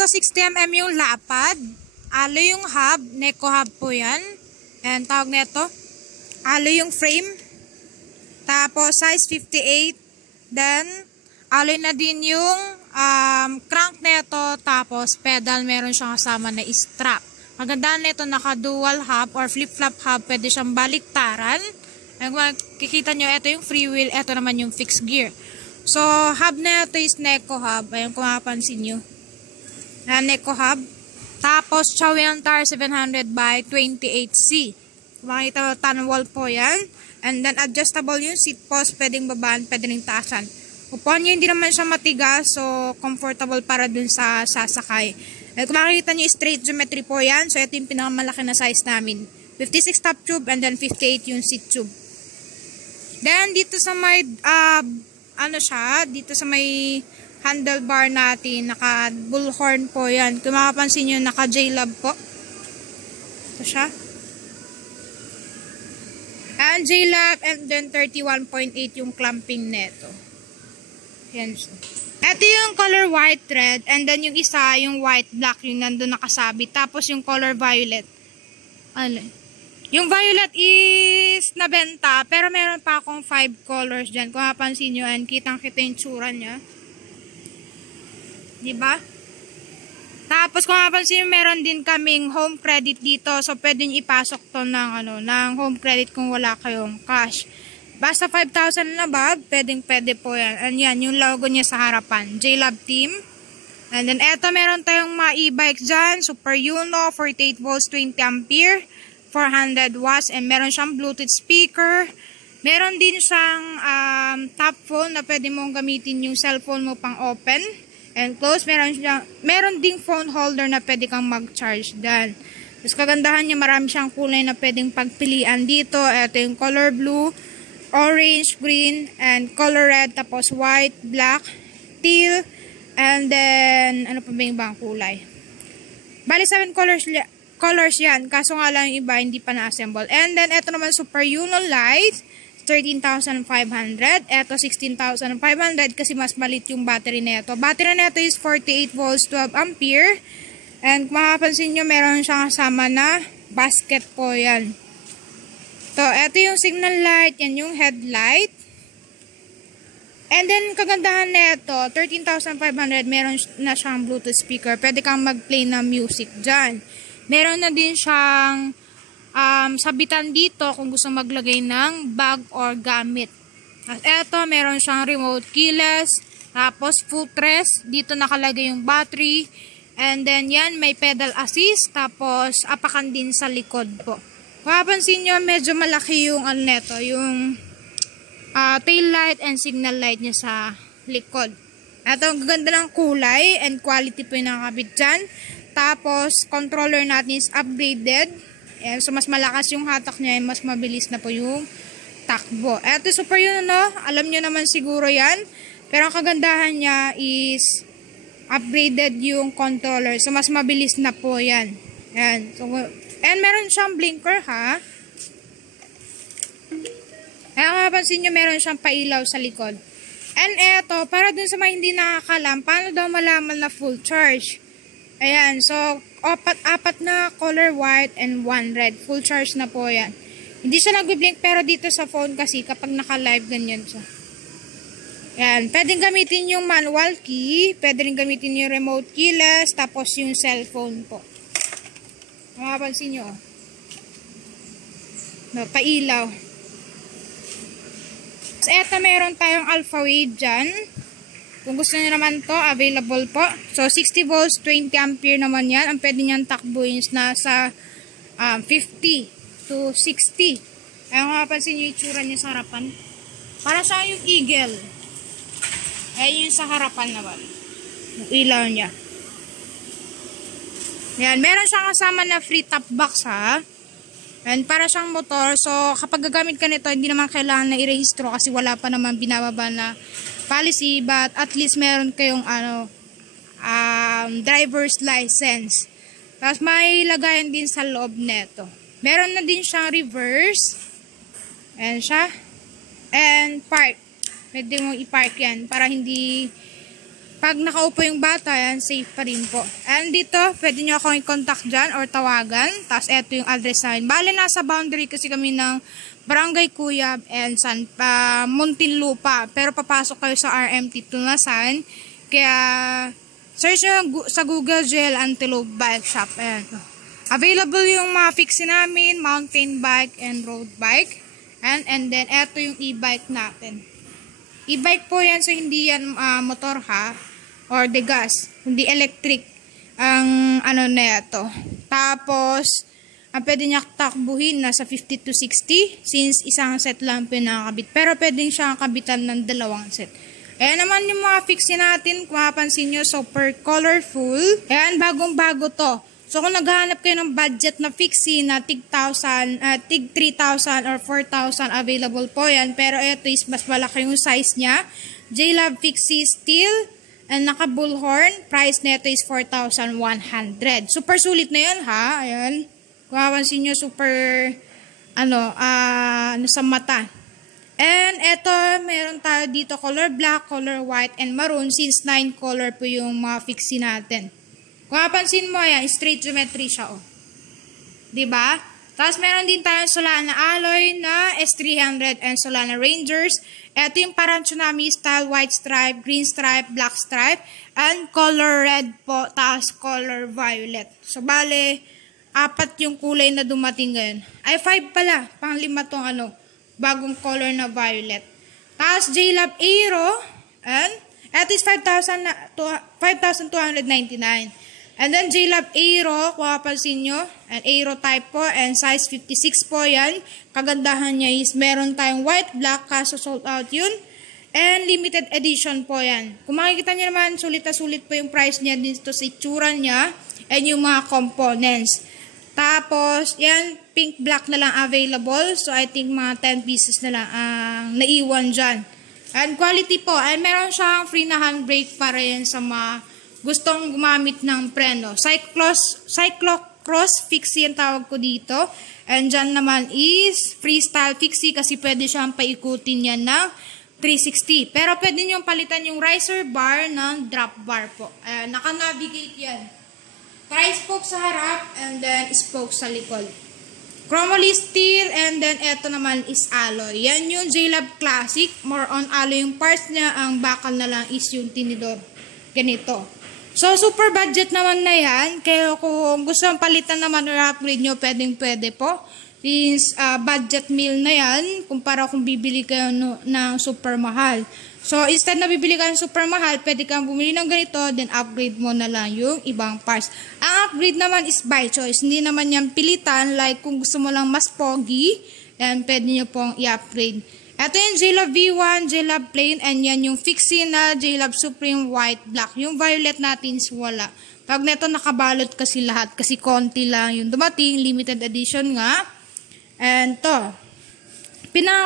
Ito 60mm yung lapad. Alo yung hub. Neko hub po yan. And tawag nito. Alo yung frame. Tapos size 58. Then alo na din yung crank nito. Tapos pedal meron siyang kasama na strap. Maganda nito naka dual hub or flip-flop hub. Pwede siyang baliktaran. And kung kikita nyo, ito yung free wheel. Ito naman yung fixed gear. So hub na ito is Neko hub. Ayun kung mapapansin nyo. Neko hub. Tapos Chow-Yang Tar 700 by 28C. Makikita mo, tan wall po yan. And then adjustable yung seat post. Pwedeng babaan, pwedeng taasan. Upuan nyo, hindi naman siya matigas. So comfortable para dun sa sasakay. At kung makikita nyo, straight geometry po yan. So, ito yung pinakamalaki na size namin. 56 top tube and then 58 yung seat tube. Then, dito sa may, dito sa may handlebar natin, naka bullhorn po yan. Kung makapansin nyo, naka J-Lab po. Ito siya. And J-Lab and then 31.8 yung clamping neto. Yan siya. Ito yung color white red and then yung isa yung white black yung nandun nakasabit. Tapos yung color violet. Ano? Yung violet is nabenta pero meron pa akong 5 colors dyan. Kung mapansin nyo yan, kitang-kita yung tsura nya. Diba? Tapos kung mapansin nyo, meron din kaming home credit dito. So pwede nyo ipasok to ng home credit kung wala kayong cash. Basta 5,000 na bag, pwede po yan. And yan, yung logo niya sa harapan. J-Lab Team. And then, eto meron tayong mga e-bikes dyan. Super Uno, 48 volts, 20 ampere, 400 watts. And meron siyang Bluetooth speaker. Meron din siyang top phone na pwede mong gamitin yung cellphone mo pang open and close. Meron ding phone holder na pwede kang mag-charge dyan. Tapos kagandahan niya, marami siyang kulay na pwedeng pagpilian dito. Eto yung color blue, orange, green, and color red, tapos white, black, teal, and then, ano pa ba yung ibang kulay? Bali, 7 colors yan, kaso nga lang yung iba, hindi pa na-assemble. And then, eto naman, Super Uno Light, 13,500. Eto, 16,500, kasi mas malit yung battery neto. Battery neto is 48 volts, 12 ampere. And kung makapansin nyo, meron siyang kasama na basket po yan. So, ito yung signal light, yan yung headlight. And then, kagandahan na ito, 13,500, meron na siyang Bluetooth speaker. Pwede kang mag-play ng music dyan. Meron na din siyang sabitan dito kung gusto maglagay ng bag or gamit. At ito, meron siyang remote keyless, tapos footrest. Dito nakalagay yung battery. And then, yan, may pedal assist, tapos apakan din sa likod po. Mapapansin nyo, medyo malaki yung yung tail light and signal light niya sa likod. Ito, ang ganda ng kulay and quality po yung nakakabit dyan. Tapos, controller natin is upgraded. Ayan, so, mas malakas yung hatak niya and mas mabilis na po yung takbo. Ito, super yun, alam nyo naman siguro yan. Pero ang kagandahan niya is upgraded yung controller. So, mas mabilis na po yan. Ayan, so, and meron siyang blinker, ha? Kaya mapapansin nyo, meron siyang pailaw sa likod. And eto, para dun sa mga hindi nakakalam, paano daw malaman na full charge? Ayan, so, apat na color white and 1 red. Full charge na po yan. Hindi siya nag-blink, pero dito sa phone kasi, kapag naka-live, ganyan siya. Ayan, pwedeng gamitin yung manual key, pwedeng gamitin yung remote keyless, tapos yung cellphone po. Mapapansin nyo, pailaw. So, eto meron tayong alpha wave dyan. Kung gusto nyo naman to, available po. So, 60 volts, 20 ampere naman yan. Ang pwede nyan takbuhin na sa 50 to 60. Kaya mapapansin nyo yung itsura niya sa harapan. Para sa yung eagle. Ayan yung sa harapan naman. Yung ilaw niya. Yan, meron siyang kasama na free top box, ha. And para siyang motor, so kapag gagamit ka nito, hindi naman kailangan na irehistro kasi wala pa naman binababa na policy, but at least meron kayong driver's license. Tapos may lagayan din sa loob neto. Meron na din siyang reverse. Ayan siya. And park. Pwede mong i-park yan para hindi Pag nakaupo yung bata, yan, safe pa rin po. And dito, pwede nyo akong i-contact dyan or tawagan. Tapos, eto yung address namin. Bale, nasa boundary kasi kami ng Barangay Cuyab and Muntinlupa. Pero papasok kayo sa RMT Tunasan. Kaya, search nyo sa Google Gel Antelope Bike Shop. Ayan. Available yung mga fixie namin, mountain bike and road bike. And then, eto yung e-bike natin. E-bike po yan, so hindi yan motor ha, or the gas, hindi electric ang ano na ito. Tapos, ang pwede niya takbuhin nasa 50 to 60 since isang set lang pinakabit. Pero pwedeng siyang kabitan ng dalawang set. Ayan naman yung mga fixie natin, kung mapansin nyo, super colorful. Ayan, bagong-bago to. So, kung naghahanap kayo ng budget na fixie na tig 3,000 or 4,000 available po yan. Pero ito is mas malaki yung size niya. J-Lab Fixie Steel and naka-bullhorn. Price nito is 4,100. Super sulit na yan ha. Ayan. Kung mapansin nyo, super ano sa mata. And ito, meron tayo dito color black, color white, and maroon. Since 9 color po yung mga fixie natin. Kung mapansin mo, yan, straight geometry siya, oh. Diba? Tapos, meron din tayong Solana Alloy na S300 and Solana Rangers. Ito yung parang tsunami style, white stripe, green stripe, black stripe, and color red po, tapos color violet. So, bale, 4 yung kulay na dumating ngayon. Ay, 5 pala. Pang 5 tong bagong color na violet. Tapos, J-Lab Aero, and ito is 5,299. And then, J-Lab Aero, kung mapansin nyo, and Aero type po, and size 56 po yan. Kagandahan niya is meron tayong white, black, kaso sold out yun. And limited edition po yan. Kung makikita nyo naman, sulit na sulit po yung price niya dito sa itsura niya, and yung mga components. Tapos, yan, pink black na lang available. So, I think mga 10 pieces na lang naiwan dyan. And quality po, and meron siyang free na handbrake para yan sa mga gustong gumamit ng preno. Cyclocross fixie ang tawag ko dito. And dyan naman is freestyle fixie kasi pwede siyang paikutin yan ng 360. Pero pwede nyo palitan yung riser bar ng drop bar po. Naka-navigate yan. Tri-spoke sa harap and then spoke sa likod. Chromoly steel and then eto naman is alloy. Yan yung J-Lab Classic. More on alloy yung parts niya. Ang bakal na lang is yung tinidor. Ganito. So, super budget naman na yan. Kaya kung gusto mong palitan naman or upgrade nyo, pwede po. Since budget meal na yan, kumpara kung bibili kayo ng super mahal. So, instead na bibili ka ng super mahal, pwede kang bumili ng ganito, then upgrade mo na lang yung ibang parts. Ang upgrade naman is by choice. Hindi naman yan pilitan. Like, kung gusto mo lang mas pogi, then pwede nyo pong i-upgrade. Ito yung J-Lab V1, J-Lab Plain, and yan yung fixie na J-Lab Supreme White Black. Yung violet natin is wala. Pag neto nakabalot kasi lahat, kasi konti lang yung dumating, limited edition nga. And to,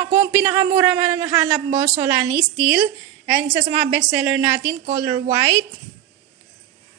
kung pinakamura man ang hanap mo, Solana Steel, and isa sa mga bestseller natin, color white.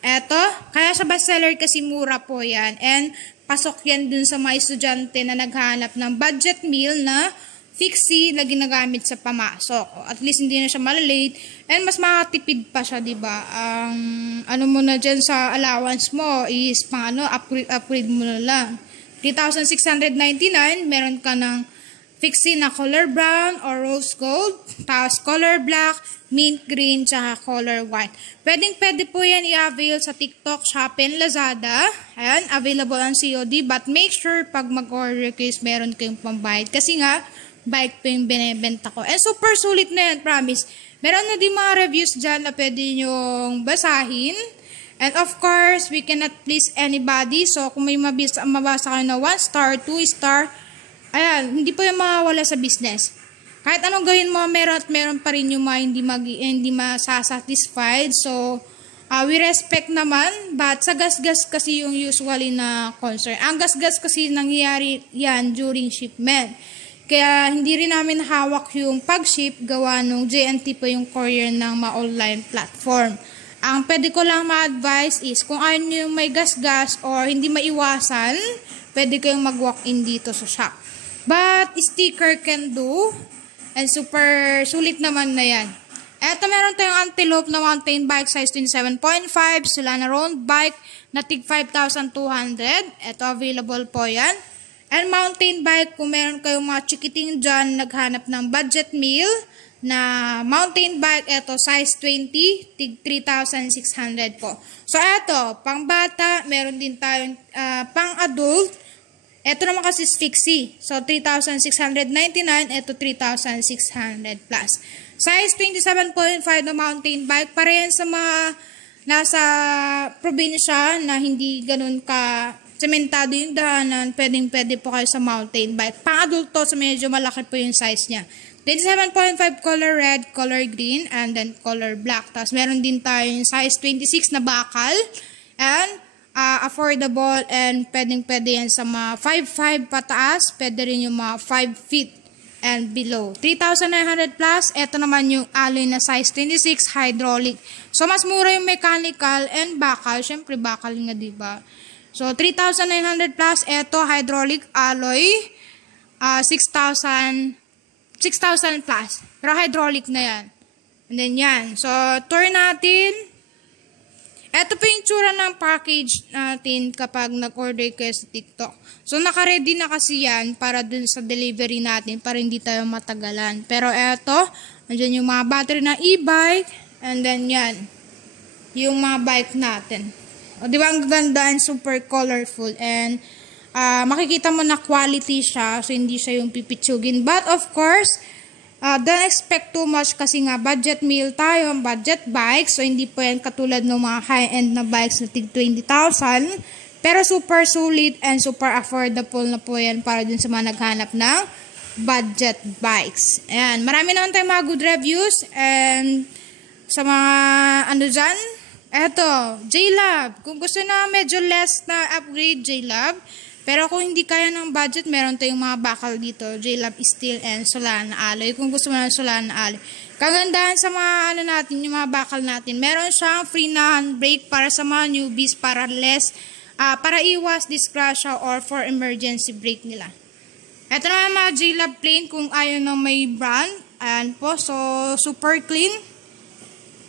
Eto, kaya sa bestseller kasi mura po yan. And pasok yan dun sa mga estudyante na naghahanap ng budget meal na fixie na ginagamit sa pamasok. At least hindi na siya malalate. And mas makatipid pa siya, diba? Ang ano mo na dyan sa allowance mo is pang upgrade mo na lang. 3,699, meron ka ng fixie na color brown or rose gold. Tapos color black, mint green, tsaka color white. Pwede po yan i-avail sa TikTok, Shopee, and Lazada. Ayan, available ang COD. But make sure pag mag-order kayo, meron kayong pambayad. Kasi nga, bike po yung binibenta ko. And super sulit na yan, promise. Meron na din mga reviews dyan na pwede nyong basahin. And of course, we cannot please anybody. So, kung may mabasa kayo na 1 star, 2 star, ayan, hindi po yung mawawala sa business. Kahit anong gawin mo, meron pa rin yung mga hindi masasatisfied. So, we respect naman, but sa gas-gas kasi yung usually na concern. Ang gas-gas kasi nangyayari yan during shipment. Kaya hindi rin namin hawak yung pag-ship, gawa nung JNT po yung courier ng ma-online platform. Ang pwede ko lang ma-advise is kung ayaw nyo yung may gas-gas or hindi maiwasan, pwede kayong mag-walk-in dito sa shop. But sticker can do, and super sulit naman na yan. Eto, meron tayong Antelope na mountain bike size 27.5, Solana road bike na tig 5,200. Eto, available po yan. And mountain bike, kung meron kayong mga chikiting dyan, naghanap ng budget meal na mountain bike, eto, size 20, tig 3,600 po. So, eto, pang bata, meron din tayong pang adult. Eto naman kasi is fixie. So, 3,699, eto 3,600 plus. Size 27.5 na mountain bike, parehan sa mga nasa probinsya na hindi ganun ka sementado yung daanan, pwede po kayo sa mountain bike. Pang-adult to, so medyo malaki po yung size niya. 27.5 color red, color green, and then color black. Tapos meron din tayong size 26 na bakal, and affordable, and pwede yan sa mga 5'5 pataas, pwede rin yung mga 5 feet and below. 3,900 plus, eto naman yung alloy na size 26, hydraulic. So, mas mura yung mechanical and bakal. Syempre, bakal nga, diba? So, 3,900 plus, eto, hydraulic alloy, 6,000 plus. Pero hydraulic na yan. And then yan. So, tour natin. Ito po yung tsura ng package natin kapag nag-order kayo sa TikTok. So, naka-ready na kasi yan para dun sa delivery natin para hindi tayo matagalan. Pero eto, andyan yung mga battery na e-bike. And then yan, yung mga bike natin. O, di ba ang ganda and super colorful. And makikita mo na quality siya. So, hindi siya yung pipitsugin. But of course, don't expect too much kasi nga budget meal tayo, budget bike. So, hindi po yan katulad ng mga high-end na bikes na tig 20,000. Pero super sulit and super affordable na po yan para dun sa mga naghanap ng budget bikes. Ayan, marami naman tayong mga good reviews. And sa mga ano dyan, eto, J-Lab. Kung gusto na medyo less na upgrade, J-Lab. Pero kung hindi kaya ng budget, meron tayong mga bakal dito. J-Lab Steel and Solana alloy. Kung gusto mo ng Solana alloy. Kagandahan sa mga ano natin, yung mga bakal natin. Meron siyang free na handbrake para sa mga newbies, para para iwas disgrasya or for emergency brake nila. Ito naman mga J-Lab plain kung ayaw na may brand. Ayan po. So, super clean.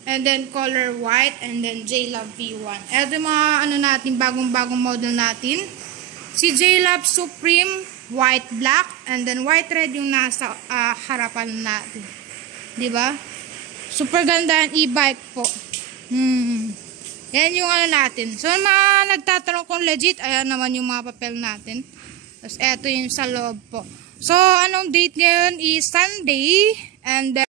And then color white. And then J-Lab V1. Ito yung mga ano natin, bagong model natin. Si J-Lab Supreme, white black, and then white red yung nasa harapan natin. Diba? Super ganda ang e-bike po. Yan yung ano natin. So, mga nagtatanong kung legit, ayan naman yung mga papel natin. Tapos, eto yung sa loob po. So, anong date ngayon is Sunday, and then